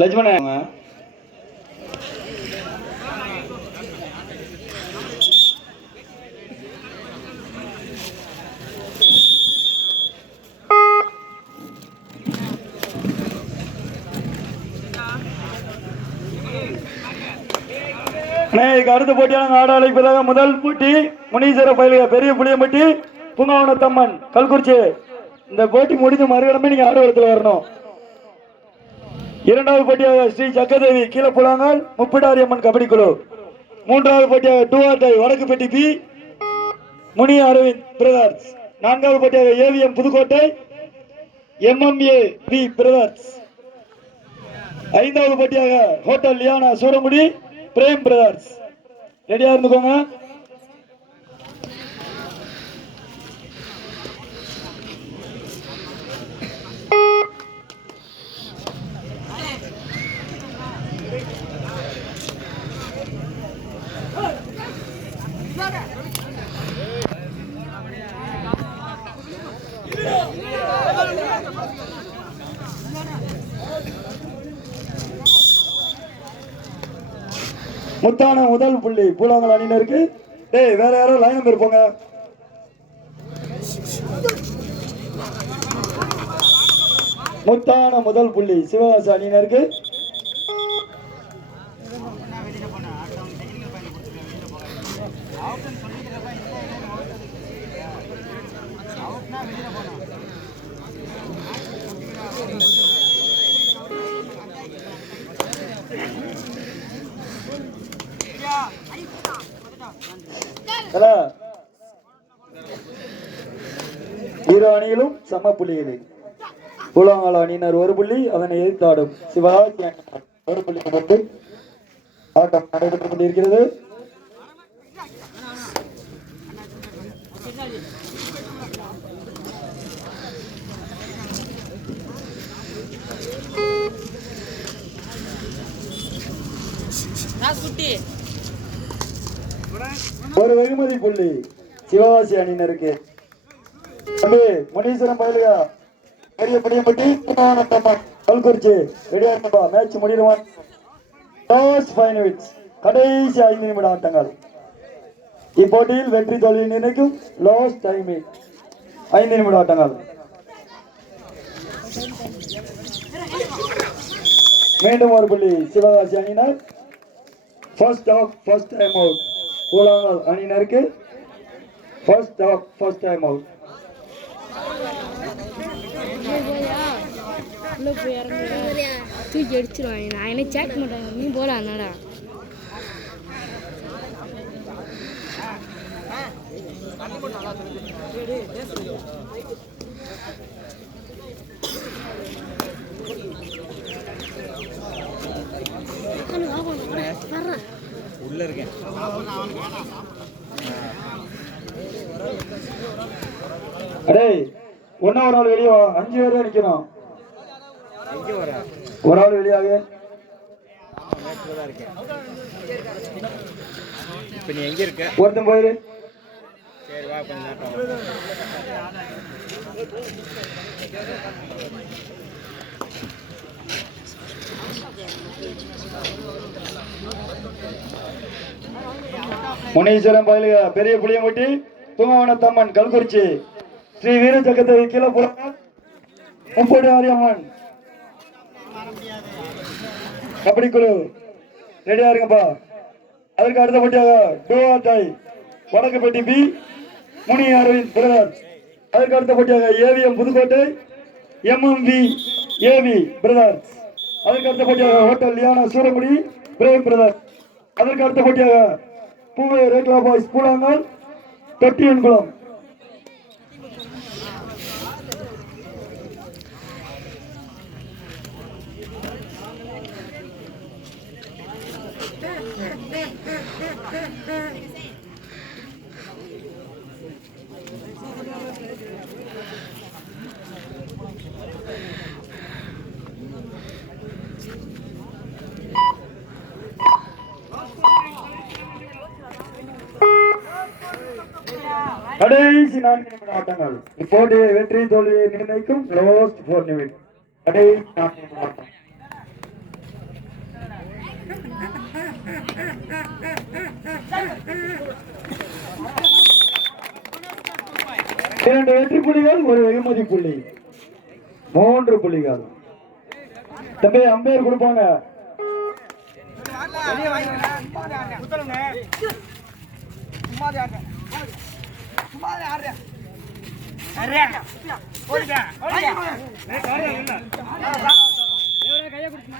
லட்சுமணன் அடுத்த போட்டியான ஆட அழைப்பதாக முதல் போட்டி முனீஸ்வர பயிலுக பெரிய புளியம்பட்டி பூங்காவனத்தம்மன் கல்குறிச்சி. இந்த போட்டி முடிந்து மறுகடமே நீங்க ஆடுகளத்தில் வரணும். இரண்டாவது போட்டியாக ஸ்ரீ சக்கரதேவி கீழப்புலாங்கால் முப்பிடாரி அம்மன் கபடி குழு. மூன்றாவது போட்டியாக டூஆர்டை வடக்குப்பட்டி பி முனி அரவிந்த் பிரதர்ஸ். நான்காவது போட்டியாக AVM Pudukkottai MMA P brothers. ஐந்தாவது போட்டியாக hotel Liana Sooramudi Prem brothers. ரெடியா இருந்துக்கோங்க. முத்தான முதல் புள்ளி பூலாங்கல் அணியினருக்கு. டேய் வேற யாரோ லைன் நம்பர் போங்க. முத்தான முதல் புள்ளி சிவகாசி அணியினருக்கு. இரு அணியிலும் சம புள்ளிகளே. பூலாங்கல் அணியினர் ஒரு புள்ளி, அதனை எதிர்த்தாடும் சிவகாசி ஒரு புள்ளி கொண்டு ஆட்டம் நடைபெற்றுக் கொண்டிருக்கிறது. ஒரு வெகுமதி புள்ளி சிவகாசி அணியினருக்கு. முனீஸ்வரம் பயிலுகா பெரிய புளியம்பட்டி கல்குறிச்சி. ரெடியா இருப்பா, மேட்ச் முடிடுவான். கடைசி 5 நிமிட ஆட்டங்கள். இப்போட்டியில் வெற்றி தோல்வி நிர்ணயிக்கும் லாஸ்ட் டைம் 5 நிமிட ஆட்டங்கள். மீண்டும் ஒரு புள்ளி சிவகாசி அணியினர். First half first time out Poolangal அணியினருக்கு. First half first time out. தூக்கி அடிச்சிருவாங்க. நான் என்ன சேக் மாட்டாங்க. நீ போல அண்ணாடா உள்ள இருக்கேன். அடே ஒன்னா ஒரு ஆள் வெளியே வா. 5 பேர் தான் நிக்கணும். ஒரு ஆள் வெளியாக. இப்ப நீ எங்க இருக்க? ஒருத்தன் போயிரு. சரி வா கொஞ்ச நேரம். முனீஸ்வரம் பயிலுக பெரிய புளியம்பட்டி பூங்காவனத்தம்மன் கல்குறிச்சி. ஸ்ரீ வீர சக்கரவர்த்தி கீழப்புலாங்கால் முப்பிடாரி அம்மன் கபடி குழு. ரெடியா இருங்கப்பா. அதற்கு அடுத்த போட்டியாக டூஆர்டை வடக்குப்பட்டி பி முனி அரவிந்த் பிரதர்ஸ். அதற்கு அடுத்த போட்டியாக AVM Pudukkottai MMV AV brothers. அதற்கு அடுத்த போட்டியாக hotel Liana Sooramudi Prem brothers. அதற்கு அடுத்த போட்டியாக பூவே ரேக்லா பாய்ஸ் பூலாங்கல் தொட்டியன்குளம். கடைசி 4 நிமிட ஆட்டங்கள். இப்போதைய வெற்றி தோல்வியை நிர்ணயிக்கும் லாஸ்ட் 4 நிமிடம். கடைசி 4 நிமிட ஆட்டம். இரண்டு வெற்றி புள்ளிகள், ஒரு வெகுமதி புள்ளி, 3 புள்ளிகள். தம்பி அம்பையர் கொடுப்பாங்க.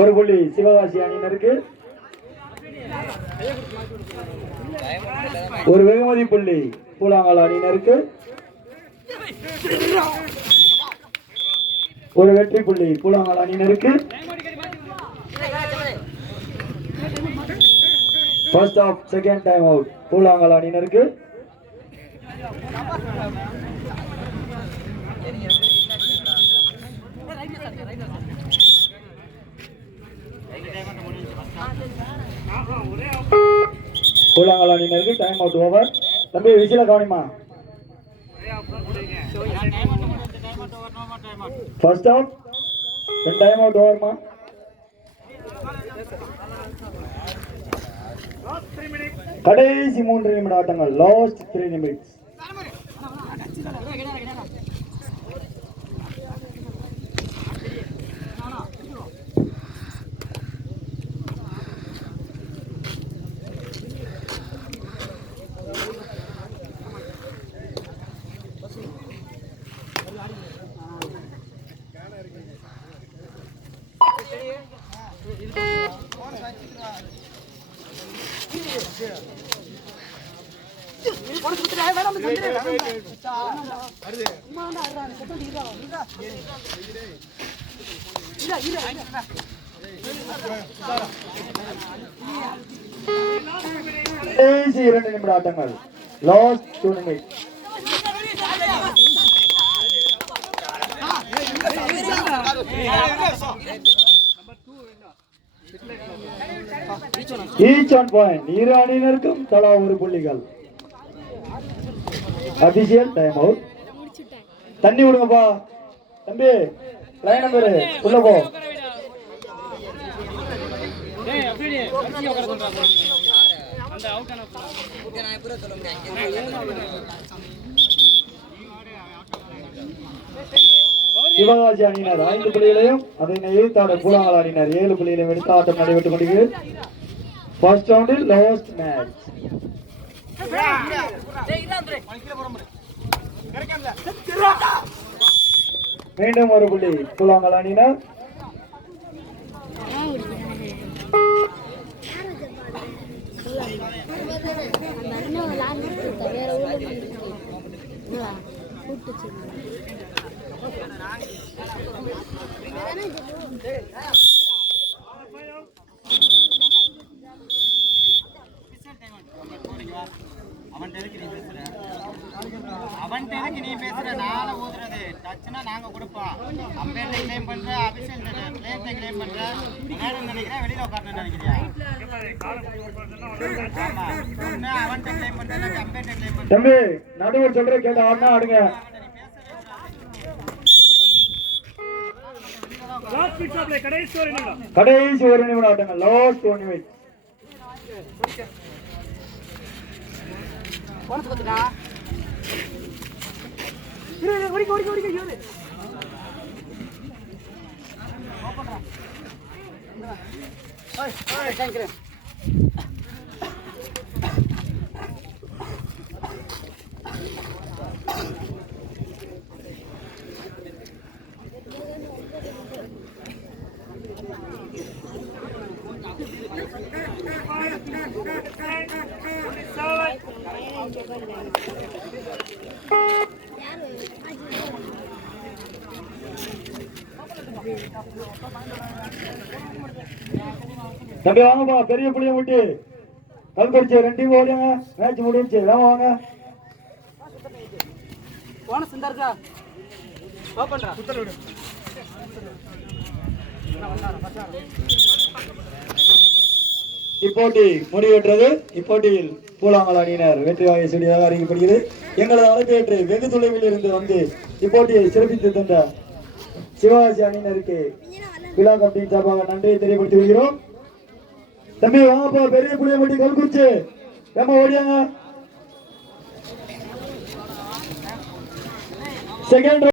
ஒரு புள்ளி சிவகாசி அணியினருக்கு, ஒரு வெகுமதி புள்ளி பூலாங்கல் அணியினருக்கு, ஒரு வெற்றி புள்ளி பூலாங்கல் அணியினருக்கு. First half second time out Poolangal அணியினருக்கு. பூலாங்கல் அணியினருக்கு டைம் அவுட் ஓவர். தம்பி விசில கவனிமா. ஃபர்ஸ்ட் ஆஃப் 2 டைம் அவுட் ஓவர்மா. கடைசி 3 நிமிட ஆட்டங்கள், லாஸ்ட் 3 நிமிட்ஸ். கடைசி 2 நிமிட ஆட்டங்கள், last 2 minutes. Each one point, இரு அணியினருக்கும் தலா 1 புள்ளிகள். Official time out. தண்ணி விடுங்கப்பா தம்பி. லைன் நம்பர் உள்ள போ. சிவகாசி அணியினர் 5 புள்ளிகளையும், அதை எதிர்த்தாட பூலாங்கல் அணியினர் 7 புள்ளிகளையும் எடுத்து ஆட்டம் நடைபெற்றுக் கொண்டிருக்கிறது. ஃபர்ஸ்ட் ரவுண்டில் லாஸ்ட் மேட்ச். மீண்டும் ஒரு புள்ளி பூலாங்கல் அணியினர். அவன்கிட்ட நீ பேசுற, நாளை ஊதுறது டச்சுனா நாங்க கொடுப்போம். அம்பேர்ல கிளைம் பண்ற, அபிஷேக் பிளேயர்ல கிளைம் பண்ற, நேரம் நினைக்கிறேன் வெளியில உட்கார்ந்து நினைக்கிறியா? ஆமா, ஒண்ணு அவன்கிட்ட கிளைம் பண்ற, அம்பேர்ல கிளைம் பண்ற. தம்பி நடுவர் சொல்ற கேட்ட ஆடுனா ஆடுங்க. கடைசி 1 நிமிடம் ஆட்டங்கள், லாஸ்ட் 1 நிமிடம். தம்பி வாங்கப்பா, பெரிய புளிய முட்டி கல்பரிச்சு 2 டீம் ஓடுங்க. மேட்ச் முடிஞ்சு எல்லாம் வாங்க. இப்போட்டி முடிவெற்றது. இப்போட்டியில் பூலாங்கல் அணியினர் வெற்றி வாகை சூடியாக அறிவிக்கப்படுகிறது. எங்களது அழைப்பேற்று வெகு தொலைவில் இருந்து வந்து இப்போட்டியை சிறப்பித்து தந்த சிவகாசி அணியினருக்கு விழா கமிட்டியின் சார்பாக நன்றியை தெரியப்படுத்தி வருகிறோம். தம்பி வாங்கப்பா, பெரிய புளியம்பட்டி கல்குறிச்சி ஏமா ஓடியாங்க. செகண்ட்